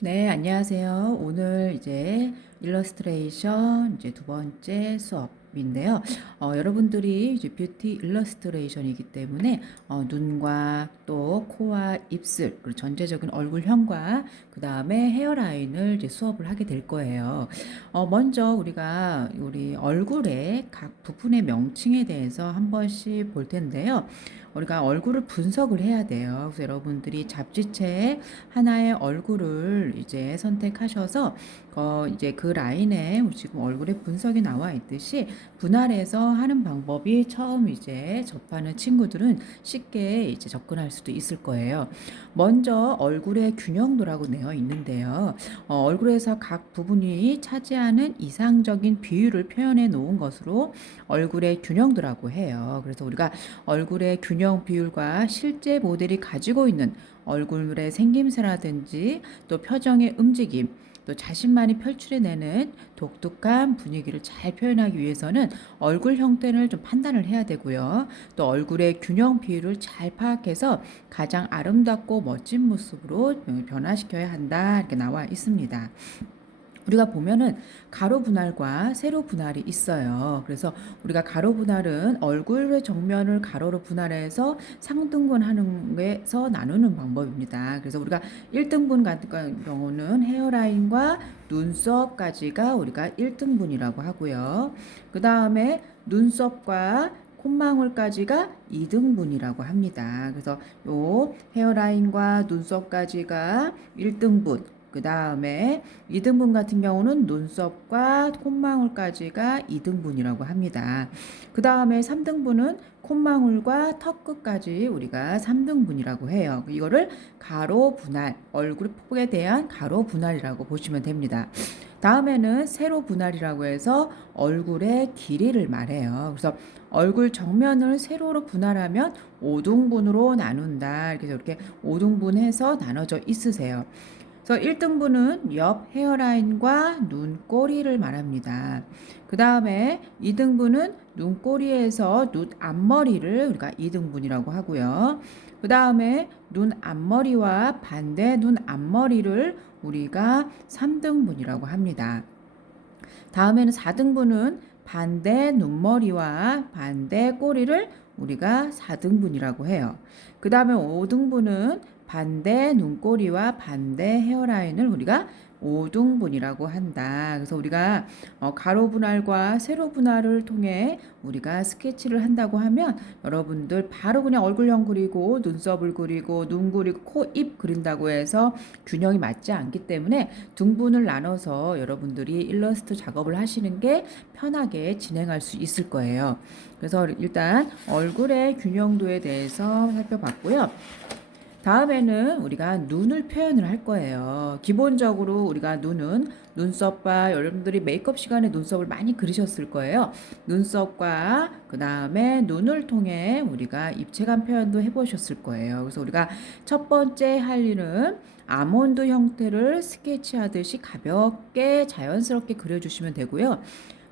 네, 안녕하세요. 오늘 이제 일러스트레이션 이제 두 번째 수업인데요. 어, 여러분들이 이제 뷰티 일러스트레이션이기 때문에 어, 눈과 또 코와 입술 그리고 전체적인 얼굴형과 그 다음에 헤어라인을 이제 수업을 하게 될 거예요. 어, 먼저 우리가 우리 얼굴의 각 부분의 명칭에 대해서 한 번씩 볼 텐데요. 우리가 얼굴을 분석을 해야 돼요. 그래서 여러분들이 잡지책 하나의 얼굴을 이제 선택하셔서 어 이제 그 라인에 지금 얼굴에 분석이 나와 있듯이 분할해서 하는 방법이 처음 이제 접하는 친구들은 쉽게 이제 접근할 수도 있을 거예요. 먼저 얼굴의 균형도라고 되어 있는데요. 어, 얼굴에서 각 부분이 차지하는 이상적인 비율을 표현해 놓은 것으로 얼굴의 균형도라고 해요. 그래서 우리가 얼굴의 균형 비율과 실제 모델이 가지고 있는 얼굴의 생김새라든지 또 표정의 움직임 또 자신만이 표출해내는 독특한 분위기를 잘 표현하기 위해서는 얼굴 형태를 좀 판단을 해야 되고요. 또 얼굴의 균형 비율을 잘 파악해서 가장 아름답고 멋진 모습으로 변화시켜야 한다. 이렇게 나와 있습니다. 우리가 보면은 가로 분할과 세로 분할이 있어요. 그래서 우리가 가로 분할은 얼굴의 정면을 가로로 분할해서 상등분 하는 게서 나누는 방법입니다. 그래서 우리가 1등분 같은 경우는 헤어라인과 눈썹까지가 우리가 1등분이라고 하고요. 그 다음에 눈썹과 콧망울까지가 2등분이라고 합니다. 그래서 요 헤어라인과 눈썹까지가 1등분, 그 다음에 2등분 같은 경우는 눈썹과 콧망울까지가 2등분이라고 합니다. 그 다음에 3등분은 콧망울과 턱 끝까지 우리가 3등분이라고 해요. 이거를 가로 분할, 얼굴 폭에 대한 가로 분할이라고 보시면 됩니다. 다음에는 세로 분할이라고 해서 얼굴의 길이를 말해요. 그래서 얼굴 정면을 세로로 분할하면 5등분으로 나눈다. 이렇게 이렇게 5등분해서 나눠져 있으세요. 그래서 1등분은 옆 헤어라인과 눈꼬리를 말합니다. 그 다음에 2등분은 눈꼬리에서 눈 앞머리를 우리가 2등분이라고 하고요. 그 다음에 눈 앞머리와 반대 눈 앞머리를 우리가 3등분이라고 합니다. 다음에는 4등분은 반대 눈머리와 반대 꼬리를 우리가 4등분이라고 해요. 그 다음에 5등분은 반대 눈꼬리와 반대 헤어라인을 우리가 오등분이라고 한다. 그래서 우리가 어, 가로 분할과 세로 분할을 통해 우리가 스케치를 한다고 하면 여러분들 바로 그냥 얼굴형 그리고 눈썹을 그리고 눈 그리고 코, 입 그린다고 해서 균형이 맞지 않기 때문에 등분을 나눠서 여러분들이 일러스트 작업을 하시는 게 편하게 진행할 수 있을 거예요. 그래서 일단 얼굴의 균형도에 대해서 살펴봤고요. 다음에는 우리가 눈을 표현을 할 거예요. 기본적으로 우리가 눈은 눈썹과 여러분들이 메이크업 시간에 눈썹을 많이 그리셨을 거예요. 눈썹과 그 다음에 눈을 통해 우리가 입체감 표현도 해보셨을 거예요. 그래서 우리가 첫 번째 할 일은 아몬드 형태를 스케치하듯이 가볍게 자연스럽게 그려주시면 되고요.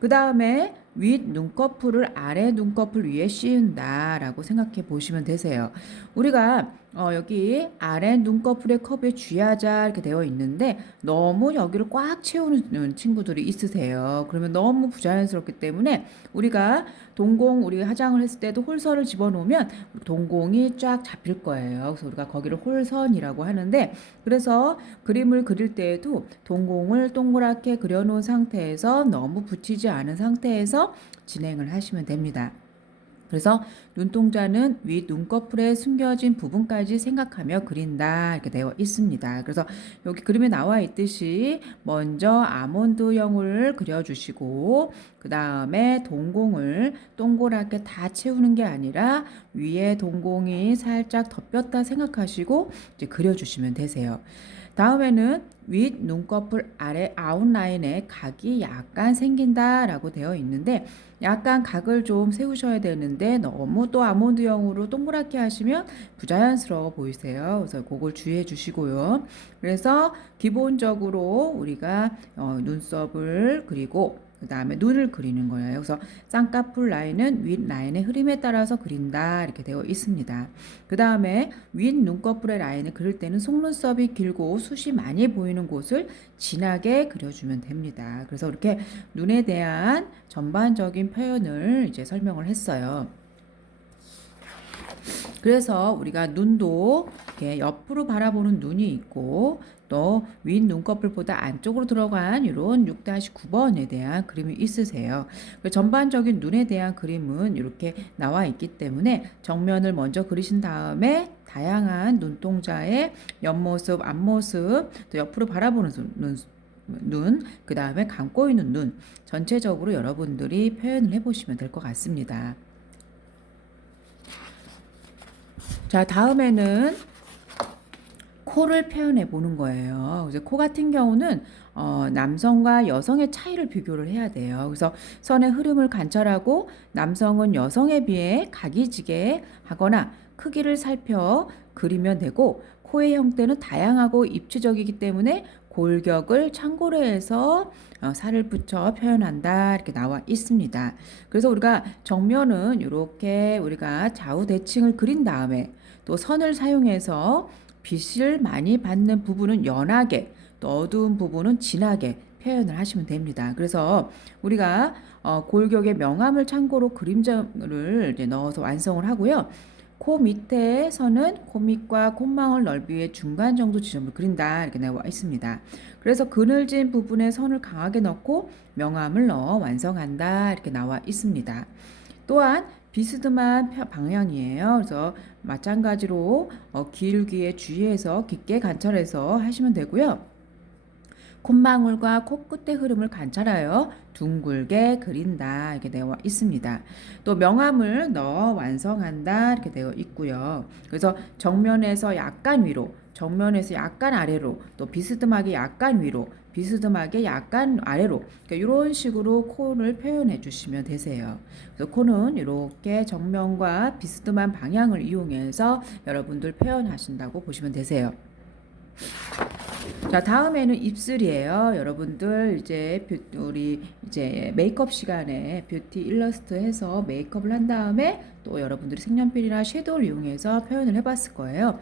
그 다음에 윗 눈꺼풀을 아래 눈꺼풀 위에 씌운다라고 생각해 보시면 되세요. 우리가 어, 여기 아래 눈꺼풀의 컵에 쥐하자 이렇게 되어 있는데 너무 여기를 꽉 채우는 친구들이 있으세요. 그러면 너무 부자연스럽기 때문에 우리가 동공 우리 화장을 했을 때도 홀선을 집어넣으면 동공이 쫙 잡힐 거예요. 그래서 우리가 거기를 홀선이라고 하는데 그래서 그림을 그릴 때에도 동공을 동그랗게 그려놓은 상태에서 너무 붙이지 않은 상태에서 진행을 하시면 됩니다. 그래서 눈동자는 윗 눈꺼풀에 숨겨진 부분까지 생각하며 그린다 이렇게 되어 있습니다. 그래서 여기 그림에 나와 있듯이 먼저 아몬드형을 그려주시고 그 다음에 동공을 동그랗게 다 채우는 게 아니라 위에 동공이 살짝 덮였다 생각하시고 이제 그려주시면 되세요. 다음에는 윗 눈꺼풀 아래 아웃라인에 각이 약간 생긴다라고 되어 있는데 약간 각을 좀 세우셔야 되는데 너무 또 아몬드형으로 동그랗게 하시면 부자연스러워 보이세요. 그래서 그걸 주의해 주시고요. 그래서 기본적으로 우리가 어, 눈썹을 그리고 그 다음에 눈을 그리는 거예요. 그래서 쌍꺼풀 라인은 윗 라인의 흐름에 따라서 그린다 이렇게 되어 있습니다. 그 다음에 윗 눈꺼풀의 라인을 그릴 때는 속눈썹이 길고 숱이 많이 보이는 곳을 진하게 그려주면 됩니다. 그래서 이렇게 눈에 대한 전반적인 표현을 이제 설명을 했어요. 그래서 우리가 눈도 이렇게 옆으로 바라보는 눈이 있고 또 윗 눈꺼풀보다 안쪽으로 들어간 이런 6-9번에 대한 그림이 있으세요. 그 전반적인 눈에 대한 그림은 이렇게 나와 있기 때문에 정면을 먼저 그리신 다음에 다양한 눈동자의 옆모습, 앞모습, 또 옆으로 바라보는 눈, 눈, 그 다음에 감고 있는 눈, 전체적으로 여러분들이 표현을 해보시면 될 것 같습니다. 자, 다음에는 코를 표현해 보는 거예요. 그래서 코 같은 경우는 어, 남성과 여성의 차이를 비교를 해야 돼요. 그래서 선의 흐름을 관찰하고 남성은 여성에 비해 각이 지게 하거나 크기를 살펴 그리면 되고 코의 형태는 다양하고 입체적이기 때문에 골격을 참고로 해서 어, 살을 붙여 표현한다 이렇게 나와 있습니다. 그래서 우리가 정면은 이렇게 우리가 좌우 대칭을 그린 다음에 또 선을 사용해서 빛을 많이 받는 부분은 연하게 또 어두운 부분은 진하게 표현을 하시면 됩니다. 그래서 우리가 어, 골격의 명암을 참고로 그림자를 넣어서 완성을 하고요. 코 밑에서는 코 밑과 콧망울 넓이의 중간 정도 지점을 그린다 이렇게 나와 있습니다. 그래서 그늘진 부분에 선을 강하게 넣고 명암을 넣어 완성한다 이렇게 나와 있습니다. 또한 비스듬한 방향이에요. 그래서 마찬가지로 어, 기울기에 주의해서 깊게 관찰해서 하시면 되고요. 콧망울과 코끝의 흐름을 관찰하여 둥글게 그린다 이렇게 되어 있습니다. 또 명암을 넣어 완성한다 이렇게 되어 있고요. 그래서 정면에서 약간 위로, 정면에서 약간 아래로, 또 비스듬하게 약간 위로, 비스듬하게 약간 아래로 그러니까 이런 식으로 코를 표현해 주시면 되세요. 그래서 코는 이렇게 정면과 비스듬한 방향을 이용해서 여러분들 표현하신다고 보시면 되세요. 자, 다음에는 입술이에요. 여러분들 이제 우리 이제 메이크업 시간에 뷰티 일러스트 해서 메이크업을 한 다음에 또 여러분들이 색연필이나 섀도우를 이용해서 표현을 해봤을 거예요.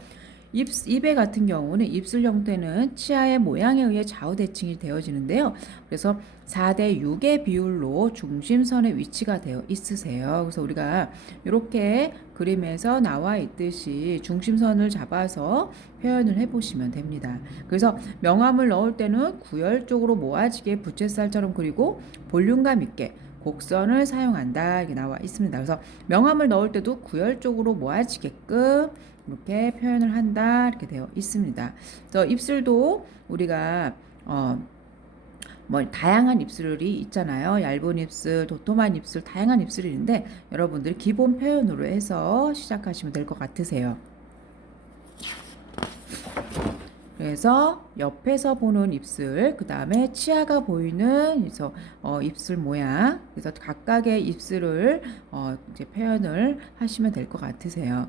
입, 입에 같은 경우는 입술 형태는 치아의 모양에 의해 좌우 대칭이 되어지는데요. 그래서 4대 6의 비율로 중심선의 위치가 되어 있으세요. 그래서 우리가 이렇게 그림에서 나와 있듯이 중심선을 잡아서 표현을 해보시면 됩니다. 그래서 명암을 넣을 때는 구열 쪽으로 모아지게 부채살처럼 그리고 볼륨감 있게 곡선을 사용한다 이게 나와 있습니다. 그래서 명암을 넣을 때도 구열 쪽으로 모아지게끔 이렇게 표현을 한다 이렇게 되어 있습니다. 그래서 입술도 우리가 어, 뭐 다양한 입술이 있잖아요. 얇은 입술, 도톰한 입술, 다양한 입술이 있는데 여러분들 기본 표현으로 해서 시작하시면 될 것 같으세요. 그래서 옆에서 보는 입술, 그 다음에 치아가 보이는 그래서 어, 입술 모양, 그래서 각각의 입술을 어, 이제 표현을 하시면 될 것 같으세요.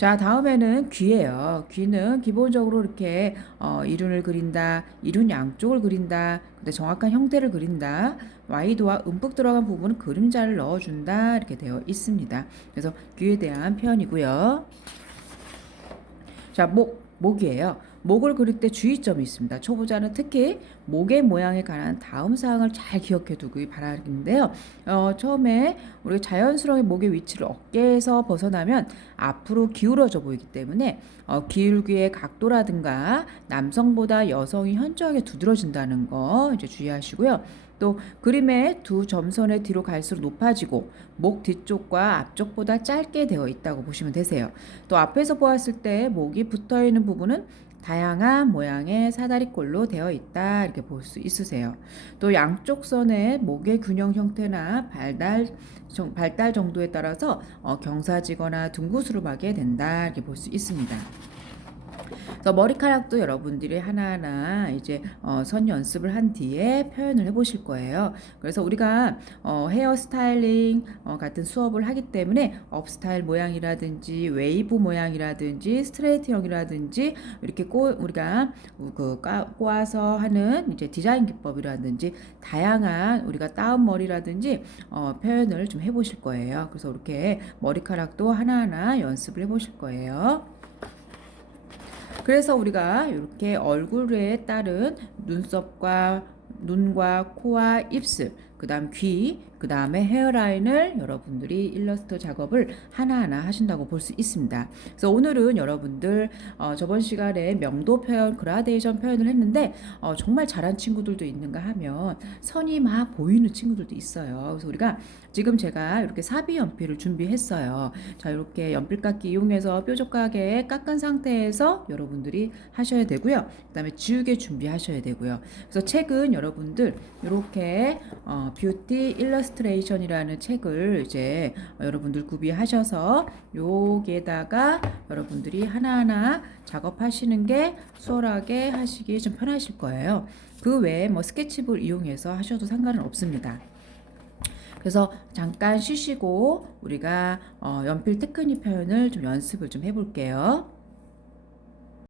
자, 다음에는 귀예요. 귀는 기본적으로 이렇게 어, 이륜을 그린다, 이륜 양쪽을 그린다, 근데 정확한 형태를 그린다. 와이드와 움푹 들어간 부분은 그림자를 넣어준다 이렇게 되어 있습니다. 그래서 귀에 대한 표현이고요. 자, 목, 목이에요. 목을 그릴 때 주의점이 있습니다. 초보자는 특히 목의 모양에 관한 다음 사항을 잘 기억해 두기 바라는데요. 어, 처음에 우리가 자연스러운 목의 위치를 어깨에서 벗어나면 앞으로 기울어져 보이기 때문에 어, 기울기의 각도라든가 남성보다 여성이 현저하게 두드러진다는 거 이제 주의하시고요. 또 그림의 두 점선의 뒤로 갈수록 높아지고 목 뒤쪽과 앞쪽보다 짧게 되어 있다고 보시면 되세요. 또 앞에서 보았을 때 목이 붙어 있는 부분은 다양한 모양의 사다리꼴로 되어 있다 이렇게 볼 수 있으세요. 또 양쪽 선의 목의 균형 형태나 발달 발달 정도에 따라서 어, 경사지거나 둥구스름하게 된다 이렇게 볼 수 있습니다. 그래서 머리카락도 여러분들이 하나하나 이제 어, 선 연습을 한 뒤에 표현을 해보실 거예요. 그래서 우리가 어, 헤어 스타일링 어, 같은 수업을 하기 때문에 업스타일 모양이라든지 웨이브 모양이라든지 스트레이트형이라든지 이렇게 꼬, 우리가 그 까- 꼬아서 하는 이제 디자인 기법이라든지 다양한 우리가 따은 머리라든지 어, 표현을 좀 해보실 거예요. 그래서 이렇게 머리카락도 하나하나 연습을 해보실 거예요. 그래서 우리가 이렇게 얼굴에 따른 눈썹과 눈과 코와 입술, 그 다음 귀, 그 다음에 헤어라인을 여러분들이 일러스트 작업을 하나하나 하신다고 볼 수 있습니다. 그래서 오늘은 여러분들 어, 저번 시간에 명도 표현, 그라데이션 표현을 했는데 어, 정말 잘한 친구들도 있는가 하면 선이 막 보이는 친구들도 있어요. 그래서 우리가 지금 제가 이렇게 사비 연필을 준비했어요. 자, 이렇게 연필깎이 이용해서 뾰족하게 깎은 상태에서 여러분들이 하셔야 되고요. 그 다음에 지우개 준비하셔야 되고요. 그래서 책은 여러분들 이렇게 어, 뷰티 일러스트레이션이라는 책을 이제 어, 여러분들 구비하셔서 여기에다가 여러분들이 하나하나 작업하시는 게 수월하게 하시기 좀 편하실 거예요. 그 외에 뭐 스케치북 이용해서 하셔도 상관은 없습니다. 그래서 잠깐 쉬시고 우리가 어, 연필 테크닉 표현을 좀 연습을 좀 해볼게요.